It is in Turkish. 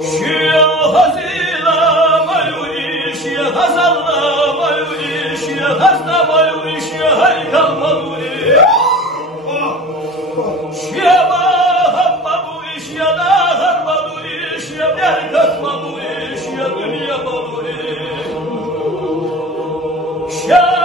Şia hazila mayuiş ya hazalla mayuiş ya hazla mayuiş ya haykal mayuiş Şia mahabba bu iş ya dağarma bu iş ya berkatma bu iş ya dünya bu iş Şia